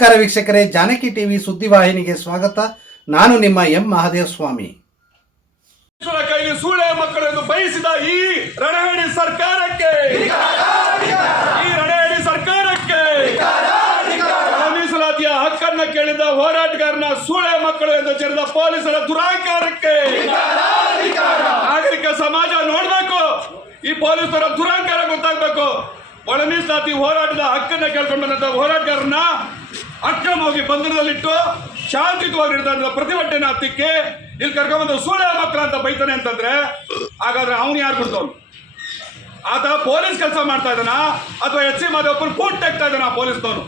ನಮಸ್ಕಾರ ವೀಕ್ಷಕರೇ, ಜಾನಕಿ ಟಿವಿ ಸುದ್ದಿವಾಹಿನಿಗೆ ಸ್ವಾಗತ. ನಾನು ನಿಮ್ಮ ಎಂ ಮಹಾದೇವ ಸ್ವಾಮಿ ಸೂಳೆ ಮಕ್ಕಳೆಂದು ಬಯಸಿದ ಈ ರಣಹೇಡಿ ಸರ್ಕಾರಕ್ಕೆ, ಈ ರಣಹೇಡಿ ಸರ್ಕಾರಕ್ಕೆ ಮೀಸಲಾತಿಯ ಹಕ್ಕನ್ನ ಕೇಳಿದ ಹೋರಾಟಗಾರನ ಸೂಳೆ ಮಕ್ಕಳು ಎಂದು ಜರಿದ ಪೊಲೀಸರ ದುರಾಂಕಾರಕ್ಕೆ ನಾಗರಿಕ ಸಮಾಜ ನೋಡ್ಬೇಕು. ಈ ಪೊಲೀಸರ ದುರಾಂಕಾರ ಗೊತ್ತಾಗ್ಬೇಕು. ಒಳ ಮೀಸಲಾತಿ ಹೋರಾಟದ ಹಕ್ಕನ್ನ ಕೇಳ್ಕೊಂಡು ಬಂದಂತ ಹೋರಾಟಗಾರನ ಅಕ್ರಮವಾಗಿ ಬಂಧನದಲ್ಲಿಟ್ಟು ಶಾಂತಿಯುತವಾಗಿ ನಡೆದ ಪ್ರತಿಭಟನೆ ಹತ್ತಿಕ್ಕೆ ಇಲ್ಲಿ ಕರ್ಕೊಂಡ್ಬಂದು ಸೂಳೆ ಮಕ್ಕಳ ಅಂತ ಬೈತಾನೆ ಅಂತಂದ್ರೆ, ಹಾಗಾದ್ರೆ ಅವನು ಯಾರು ಕೊಡ್ತವನು ಆತ ಪೊಲೀಸ್ ಕೆಲಸ ಮಾಡ್ತಾ ಇದ್ದಾನ? ಅಥವಾ ಎಚ್ ಸಿ ಮಾದೇವಪ್ಪನ ಕೂಟ್ ತೆಗ್ತಾ ಇದ್ದಾನ ಪೊಲೀಸ್ನವನು?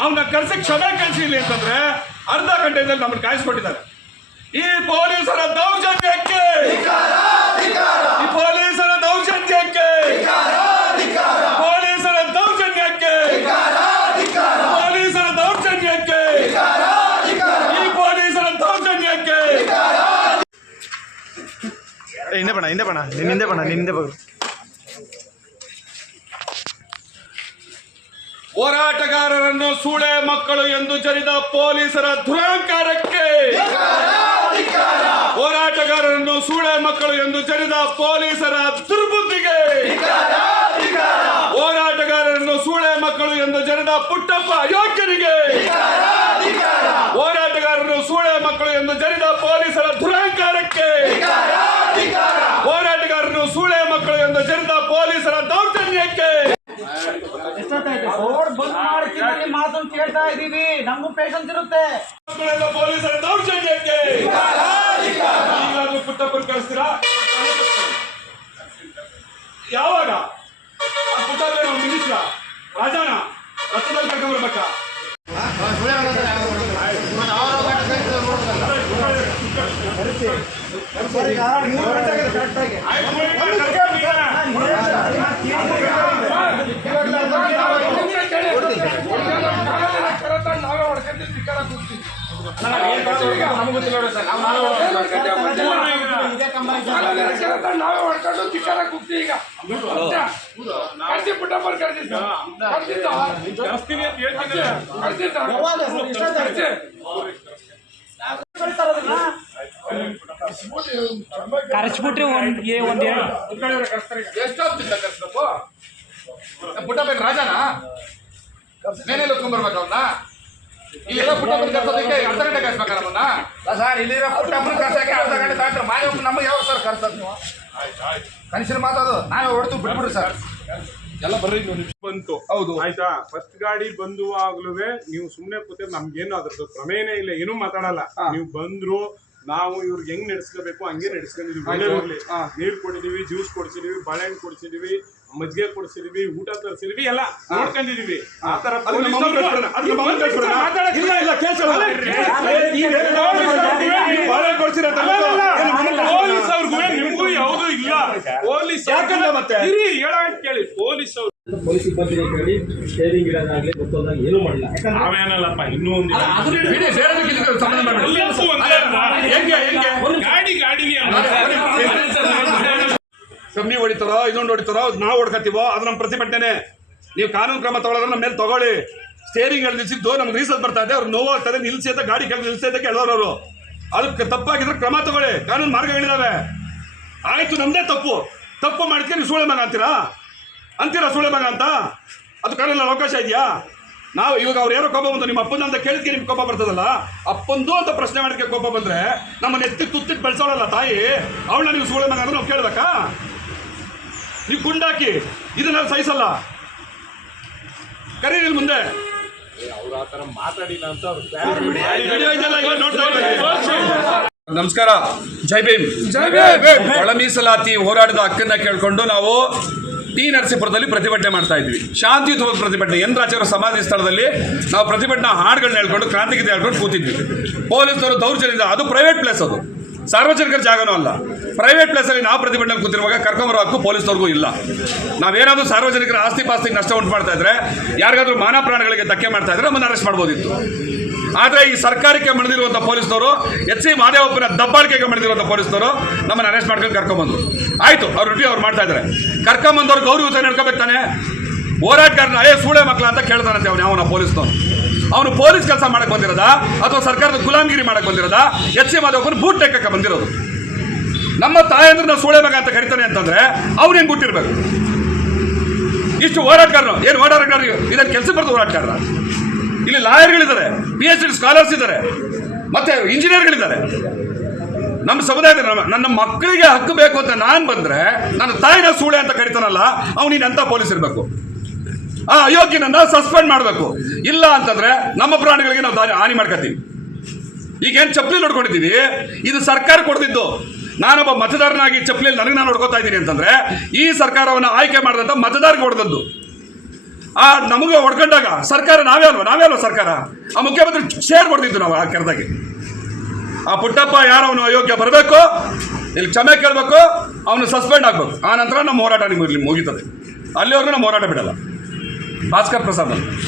ಅವನ್ನ ಕರ್ಸಿ ಕ್ಷಮೆ ಕಳಿಸಿರ್ಲಿ ಅಂತಂದ್ರೆ ಅರ್ಧ ಗಂಟೆಯಲ್ಲಿ ನಮ್ಮನ್ನು ಕಾಯಿಸ್ಕೊಟ್ಟಿದ್ದಾರೆ. ಈ ಪೊಲೀಸರ ದೌರ್ಜನ್ಯಕ್ಕೆ ಈ ಪೊಲೀಸರ ದೌರ್ಜನ್ಯಕ್ಕೆ ಪೊಲೀಸರ ದೌರ್ಜನ್ಯಕ್ಕೆ ಪೊಲೀಸರ ದೌರ್ಜನ್ಯಕ್ಕೆ ಈ ಪೊಲೀಸರ ದೌರ್ಜನ್ಯಕ್ಕೆ ಏ, ಹಿಂದೆ ಬಣ ಹಿಂದೆ ಬಣ ನಿನ್ನ ಹಿಂದೆ ಬಣ ನಿನ್ನ ಹಿಂದೆ ಬರು ಹೋರಾಟಗಾರರನ್ನು ಸೂಳೆ ಮಕ್ಕಳು ಎಂದು ಜರಿದ ಪೊಲೀಸರ ದುರಾಂಕಾರಕ್ಕೆ ಹೋರಾಟಗಾರರನ್ನು ಸೂಳೆ ಮಕ್ಕಳು ಎಂದು ಜರಿದ ಪೊಲೀಸರ ದುರ್ಬುದ್ಧಿಗೆ! ಹೋರಾಟಗಾರರನ್ನು ಸೂಳೆ ಮಕ್ಕಳು ಎಂದು ಜರಿದ ಪುಟ್ಟಪ್ಪ ಅಯೋಗ್ಯರಿಗೆ ಹೋರಾಟಗಾರರು ಸೂಳೆ ಮಕ್ಕಳು ಎಂದು ಜರಿದ ಪೊಲೀಸರ ದುರಾಂಕಾರಕ್ಕೆ ಹೋರಾಟಗಾರರು ಸೂಳೆ ಮಕ್ಕಳು ಎಂದು ಜರಿದ ಪೊಲೀಸರ ದೌರ್ಜನ್ಯಕ್ಕೆ ಎಷ್ಟೊತ್ತಾಯ್ತು ರೋಡ್ ಬಂದ್ ಮಾಡ್ತೀನಿ ಮಾತನ್ನು ಇದ್ದೀವಿ. ನಮಗೂ ಪೇಷನ್ಸ್ ಇರುತ್ತೆ. ಪೊಲೀಸರ ದೌರ್ಜನ್ಯಕ್ಕೆ. ಪುಟ್ಟಪ್ಪರು ಕಳಿಸ್ತೀರಾ? ಯಾವಾಗ? ಆ ಪುಟ್ಟಪ್ಪ ನಾವು ಮಿನಿಸ್ಟ್ರ ರಾಜಾನ ರಥದಲ್ಲಿ ಕರ್ಕೊಂಡ್ಬರ್ಬೇಕಾ ನಾವೇ ಹೊಡ್ಕೊಂಡು ಚಿಕ್ಕನ ಕುಗ್ತಿ ಈಗ. ಕರ್ಸಿ ಪುಟ್ಟಪ್ಪರ್ ಕರ್ಸಿದ್ದು ಕರ್ಸಿದ್ದು ಕರ್ಸಿದ್ದು ಕರೆಸ್ಬಿಟ್ರೆ ಒಂದ್ ಏ ಒಂದ್ ಎಷ್ಟು ಎಷ್ಟೊತ್ತಿಂದ ಕರ್ಸ್ಬೇಕು. ಪುಟ್ಟಪ್ಪನ ರಾಜನ? ಮೇಲೆ ಹೊತ್ಕೊಂಡ್ಬರ್ಬೇಕು ಅವನ್ನ ಇಲ್ಲೆಲ್ಲ ಪುಟ್ಟಪ್ಪನ ಕರ್ಸೋದಕ್ಕೆ ಅರ್ಧ ಗಂಟೆ ಕರ್ಸ್ಬೇಕಲ್ಲ ನಮ್ಮನ್ನ ಸರ್ ಇಲ್ಲಿರೋ ಪುಟ್ಟಪ್ಪನ ಕರ್ಸಕ್ಕೆ ಅರ್ಧ ಗಂಟೆ ತಾಡ್ರೆ ಮಾಯ ನಮಗೆ ಯಾವ ಸರ್ ಕರ್ಸೋದು? ನೀವು ಕನಸಿನ ಮಾತಾಡೋದು ನಾವೇ ಹೊಡ್ತು ಬಿಟ್ಬಿಡ್ರಿ ಸರ್. ಎಲ್ಲ ಬರ್ರಿ ಬಂತು. ಹೌದು. ಆಯ್ತಾ? ಫಸ್ಟ್ ಗಾಡಿ ಬಂದುವಾಗ್ಲೂ ನೀವು ಸುಮ್ನೆ ಕೂತಿದ್ರೆ ನಮ್ಗೇನು ಅದ್ರದ್ದು ಪ್ರಮೇಯನೇ ಇಲ್ಲ ಏನೂ ಮಾತಾಡಲ್ಲ. ನೀವು ಬಂದ್ರು ನಾವು ಇವ್ರಿಗೆ ಹೆಂಗ್ ನಡೆಸ್ಕೋಬೇಕು ಹಂಗೆ ನಡೆಸ್ಕೊಂಡಿದೀವಿ. ಒಳ್ಳೆ ಹೋಗ್ಲಿ ಹಾ. ನೀರ್ ಕೊಡಿದೀವಿ ಜ್ಯೂಸ್ ಕೊಡ್ಸಿದೀವಿ ಬಾಳೆಹಣ್ಣು ಕೊಡ್ಸಿದೀವಿ ಮಜ್ಜಿಗೆ ಕೊಡ್ಸಿದೀವಿ ಊಟ ತರಿಸಿದೀವಿ ಎಲ್ಲ ನೋಡ್ಕೊಂಡಿದೀವಿ. ಆ ತರ? ಪೊಲೀಸ್ ಅವ್ರಿಗೂ ನಿಮ್ಗೂ ಯಾವ್ದು ಇಲ್ಲ. ಪೊಲೀಸ್ ಕೇಳಿ. ಪೊಲೀಸ್ ಅವ್ರು ಪೊಲೀಸ್ ಸಿಬ್ಬಂದಿಗೆ ಕೇಳಿ ಸ್ಟೇರಿಂಗ್ ಇಡೋದಾಗ್ಲಿ ಗೊತ್ತೋದಾಗ ಏನೂ ಮಾಡಿಲ್ಲ ಯಾಕಂದ್ರೆ ನಾವೇನಲ್ಲಪ್ಪ ಇನ್ನೂ ಒಂದು ಬಿಡಿ ಬೇರೆದಕ್ಕೆ ಸಂಬಂಧ ಮಾಡಬೇಡಿ. ಎಲ್ಲಕ್ಕೂ ಒಂದೇ ಅಲ್ವಾ? ಹೆಂಗೆ ಹೆಂಗೆ? ಗಾಡಿ ಗಾಡಿಗೆ ಕಮ್ಮಿ ಹೊಡಿತಾರೋ ಇನ್ನೊಂದು ಹೊಡಿತಾರೋ ನಾವು ಹೊಡ್ಕತ್ತೀವೋ ಅದು ನಮ್ಮ ಪ್ರತಿಭಟನೆ. ನೀವು ಕಾನೂನು ಕ್ರಮ ತಗೊಳ್ಳೋದ್ರೆ ನಮ್ಮ ಮೇಲೆ ತಗೊಳ್ಳಿ. ಸ್ಟೇರಿಂಗ್ ನಿಲ್ಸಿದ್ದು ನಮ್ಗೆ ರೀಸನ್ ಬರ್ತಾ ಇದೆ ಅವ್ರು ನೋವಾಗ್ತದೆ ನಿಲ್ಸಿ ಅಂತ ಗಾಡಿ ಕೆಳಗೆ ನಿಲ್ಸಿ ಅಂತ ಕೇಳೋರು ಅದಕ್ಕೆ ತಪ್ಪಾಗಿದ್ರೆ ಕ್ರಮ ತಗೊಳ್ಳಿ. ಕಾನೂನು ಮಾರ್ಗಗಳಿದಾವೆ. ಆಯ್ತು ನಮ್ಮದೇ ತಪ್ಪು. ತಪ್ಪು ಮಾಡಿದ್ಕೆ ನೀವು ಸುಳೆ ಮಗ ಅಂತೀರಾ ಅಂತೀರಾ ಸುಳೆ ಮಗ ಅಂತ? ಅದು ಕರೆಯಲ್ಲ ಅವಕಾಶ ಇದೆಯಾ? ನಾವು ಇವಾಗ ಅವ್ರು ಯಾರೋ ಕೋಪ ಬಂತು ನಿಮ್ಮ ಅಪ್ಪನ ಅಂತ ಕೇಳಿದ್ಕೆ ನಿಮ್ಗೆ ಕೋಪ ಬರ್ತದಲ್ಲ? ಅಪ್ಪಂದು ಅಂತ ಪ್ರಶ್ನೆ ಮಾಡೋಕ್ಕೆ ಕೋಪ ಬಂದ್ರೆ ನಮ್ಮನ್ನು ಎತ್ತಿ ತುತ್ತಿಟ್ಟು ಬೆಳೆಸೋಳಲ್ಲ ತಾಯಿ? ಅವಳನ್ನ ನೀವು ಸುಳೆ ಮಗ ಅಂದ್ರೆ ನಾವು ಕೇಳ್ಬೇಕಾ? ನೀವು ಗುಂಡಾಕಿ ಇದನ್ನ ಸಹಿಸಲ್ಲ. ಕರೀರಿ ಮುಂದೆ. ನಮಸ್ಕಾರ. ಜೈ ಭೀಮ್. ಜೈ ಭೀಮ್. ಒಳ ಮೀಸಲಾತಿ ಹೋರಾಡಿದ ಹಕ್ಕನ್ನ ಕೇಳ್ಕೊಂಡು ನಾವು ಟಿ ನರಸೀಪುರದಲ್ಲಿ ಪ್ರತಿಭಟನೆ ಮಾಡ್ತಾ ಇದ್ವಿ. ಶಾಂತಿಯುತವಾದ ಪ್ರತಿಭಟನೆ. ಯಂತ್ರಾಚಾರ ಸಮಾಧಿ ಸ್ಥಳದಲ್ಲಿ ನಾವು ಪ್ರತಿಭಟನಾ ಹಾಡುಗಳನ್ನ ಹೇಳ್ಕೊಂಡು, ಕ್ರಾಂತಿಗೀತೆ ಹೇಳ್ಕೊಂಡು ಕೂತಿದ್ವಿ. ಪೊಲೀಸರು ದೌರ್ಜನ್ಯದಿಂದ, ಅದು ಪ್ರೈವೇಟ್ ಪ್ಲೇಸ್ ಅದು. ಸಾರ್ವಜನಿಕರ ಜಾಗನೂ ಅಲ್ಲ. ಪ್ರೈವೇಟ್ ಪ್ಲೇಸಲ್ಲಿ ನಾವು ಪ್ರತಿಭಟನೆ ಕೂತಿರುವಾಗ ಕರ್ಕೊಂಬರೋ ಹಕ್ಕು ಪೊಲೀಸ್ನವ್ರಿಗೂ ಇಲ್ಲ. ನಾವೇನಾದರೂ ಸಾರ್ವಜನಿಕರ ಆಸ್ತಿ ಪಾಸ್ತಿಗೆ ನಷ್ಟ ಉಂಟು ಮಾಡ್ತಾ ಇದ್ರೆ, ಯಾರಿಗಾದರೂ ಮಾನ ಪ್ರಾಣಗಳಿಗೆ ಧಕ್ಕೆ ಮಾಡ್ತಾ ಇದ್ರೆ ನಮ್ಮನ್ನು ಅರೆಸ್ಟ್ ಮಾಡ್ಬೋದಿತ್ತು. ಆದರೆ ಈ ಸರ್ಕಾರಕ್ಕೆ ಮಣಿದಿರುವಂಥ ಪೊಲೀಸ್ನವರು, ಎಚ್ ಸಿ ಮಹದೇವಪ್ಪನ ದಬ್ಬಾಳಿಕೆಗೆ ಮಣಿದಿರುವಂಥ ಪೊಲೀಸ್ನವರು ನಮ್ಮನ್ನು ಅರೆಸ್ಟ್ ಮಾಡ್ಕೊಂಡು ಕರ್ಕೊಂಬಂದರು. ಆಯಿತು, ಅವ್ರ ಡ್ಯೂಟಿ ಅವ್ರು ಮಾಡ್ತಾ ಇದ್ದಾರೆ ಕರ್ಕೊಂಬಂದವ್ರು ಗೌರವಯುತ ನಡ್ಕೋಬೇಕು ತಾನೆ? ಹೋರಾಟಗಾರನ ಅದೇ ಸೂಳೆ ಮಕ್ಕಳ ಅಂತ ಕೇಳ್ತಾನಂತೆ ಅವನು ಅವನ ಪೊಲೀಸ್ನವನು. ಅವನು ಪೊಲೀಸ್ ಕೆಲಸ ಮಾಡಕ್ ಬಂದಿರೋದ? ಅಥವಾ ಸರ್ಕಾರದ ಗುಲಾಮಗಿರಿ ಮಾಡಕ್ ಬಂದಿರೋದ? ಎಚ್ ಸಿ ಮಾಧವಪ್ಪನ ಬೂಟ್ ಟೆಕ್ಕಕ್ಕೆ ಬಂದಿರೋದು. ನಮ್ಮ ತಾಯಂದ್ರೆ ನಾವು ಸೂಳೆ ಮಗ ಅಂತ ಕರಿತಾನೆ ಅಂತಂದ್ರೆ ಅವ್ನು ಹೆಂಗೆ ಬಿಟ್ಟಿರ್ಬೇಕು ಇಷ್ಟು ಹೋರಾಟಗಾರರು ಏನು ಹೋರಾಟಗಾರರು ಇದನ್ನು ಕೆಲಸ ಬರ್ತದೆ ಹೋರಾಟಗಾರರ? ಇಲ್ಲಿ ಲಾಯರ್ಗಳಿದ್ದಾರೆ ಪಿ ಎಚ್ ಡಿ ಸ್ಕಾಲರ್ಸ್ ಇದ್ದಾರೆ, ಮತ್ತೆ ಇಂಜಿನಿಯರ್ಗಳಿದ್ದಾರೆ ನಮ್ಮ ಸಮುದಾಯದ ನನ್ನ ಮಕ್ಕಳಿಗೆ ಹಕ್ಕು ಬೇಕು ಅಂತ ನಾನು ಬಂದ್ರೆ ನನ್ನ ತಾಯಿನ ಸೂಳೆ ಅಂತ ಕರಿತಾನಲ್ಲ ನೀನು ಅಂತ ಪೊಲೀಸ್ ಇರಬೇಕು? ಆ ಅಯೋಗ್ಯನನ್ನ ಸಸ್ಪೆಂಡ್ ಮಾಡಬೇಕು. ಇಲ್ಲ ಅಂತಂದ್ರೆ ನಮ್ಮ ಪ್ರಾಣಿಗಳಿಗೆ ನಾವು ದಾರಿ ಹಾನಿ ಮಾಡ್ಕೊತೀವಿ ಈಗೇನು ಚಪ್ಪಲಿ ನೋಡ್ಕೊಂಡಿದ್ದೀವಿ? ಇದು ಸರ್ಕಾರ ಕೊಡ್ದಿದ್ದು. ನಾನೊಬ್ಬ ಮತದಾರನಾಗಿ ಚಪ್ಪಲಿಯಲ್ಲಿ ನನಗೆ ನಾನು ನೋಡ್ಕೋತಾ ಇದ್ದೀನಿ ಅಂತಂದ್ರೆ ಈ ಸರ್ಕಾರವನ್ನು ಆಯ್ಕೆ ಮಾಡಿದಂಥ ಮತದಾರ ಹೊಡೆದದ್ದು. ಆ, ನಮಗೆ ಹೊಡ್ಕೊಂಡಾಗ ಸರ್ಕಾರ, ನಾವೇ ಅಲ್ವಾ? ನಾವೇ ಅಲ್ವಾ ಸರ್ಕಾರ? ಆ ಮುಖ್ಯಮಂತ್ರಿ ಶೇರ್ ಕೊಡ್ತಿದ್ದು ನಾವು ಆ ಕೆರೆದಾಗೆ. ಆ ಪುಟ್ಟಪ್ಪ ಯಾರು ಅವನು ಅಯೋಗ್ಯ ಬರಬೇಕು? ಇಲ್ಲಿ ಕ್ಷಮೆ ಕೇಳಬೇಕು, ಅವನು ಸಸ್ಪೆಂಡ್ ಆಗಬೇಕು. ಆ ನಂತರ ನಮ್ಮ ಹೋರಾಟ ನಿಮಗೆ ಮುಗೀತದೆ. ಅಲ್ಲಿವರೆಗೂ ನಮ್ಮ ಹೋರಾಟ ಬಿಡಲ್ಲ. ಭಾಸ್ಕರ್ ಪ್ರಸಾದ್ ಅಂತ